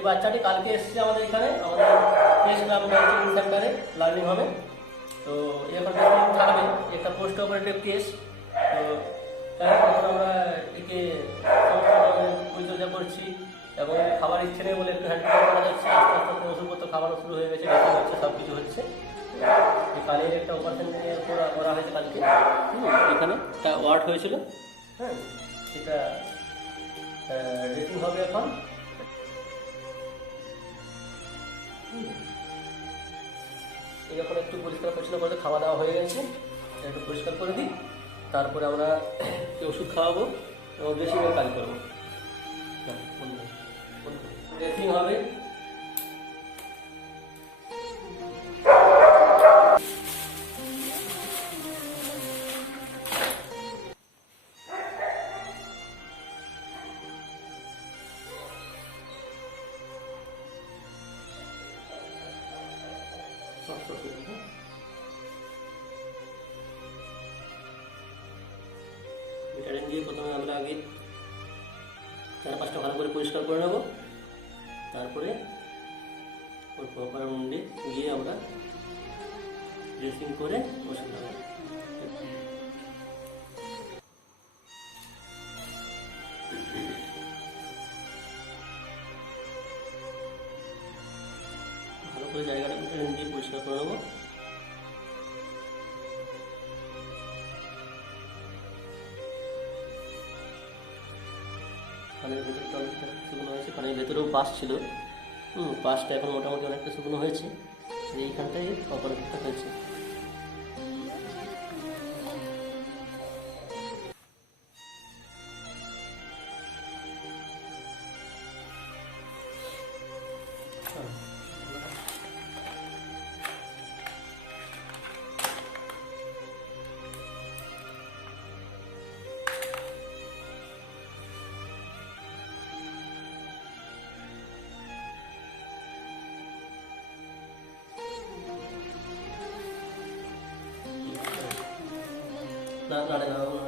এই বাচ্চাটি কালকে এসেছে আমাদের এখানে, আমাদের প্রেস ক্লাব নার্সিং সেন্টারে লার্নিং হবে। তো এখন থাকবে, একটা পোস্ট অপারেটিভ কেস। তো এখন আমরা একে পরিচর্যা করছি এবং খাবার ইচ্ছে নেই বলে একটু হ্যান্ডেল করা যাচ্ছে। আস্তে আস্তে ওষুধপত্র খাবারও শুরু হয়ে গেছে, বেশি হচ্ছে, সব কিছু হচ্ছে। এই কালের একটা অপারেশন করা হয়েছে কালকে, এখানে একটা ওয়ার্ড হয়েছিল। হ্যাঁ, সেটা ড্রেসিং হবে এখন। এখন একটু পরিষ্কার পরিচ্ছন্ন করে খাওয়া দাওয়া হয়ে গেছে, একটু পরিষ্কার করে দিই, তারপরে আমরা ওষুধ খাওয়াবো এবং ড্রেসিংয়ের কাজ করবো। ড্রেসিং হবে। ভিটামিন দিয়ে প্রথমে আমরা আগে চারপাশটা ভালো করে পরিষ্কার করে নেব, তারপরে ওর প্রপার মুন্ডে গিয়ে আমরা ড্রেসিং করে ওষুধ লাগাবো। ভালো করে জায়গাটা ভিটামিন দিয়ে পরিষ্কার করে নেবো। কানের ভেতরটা অনেকটা শুকনো হয়েছে, কানের ভেতরেও পাশ ছিল, পাশটা এখন মোটামুটি অনেকটা শুকনো হয়েছে, এইখানটাই অপারেশনটা হয়েছে। না না না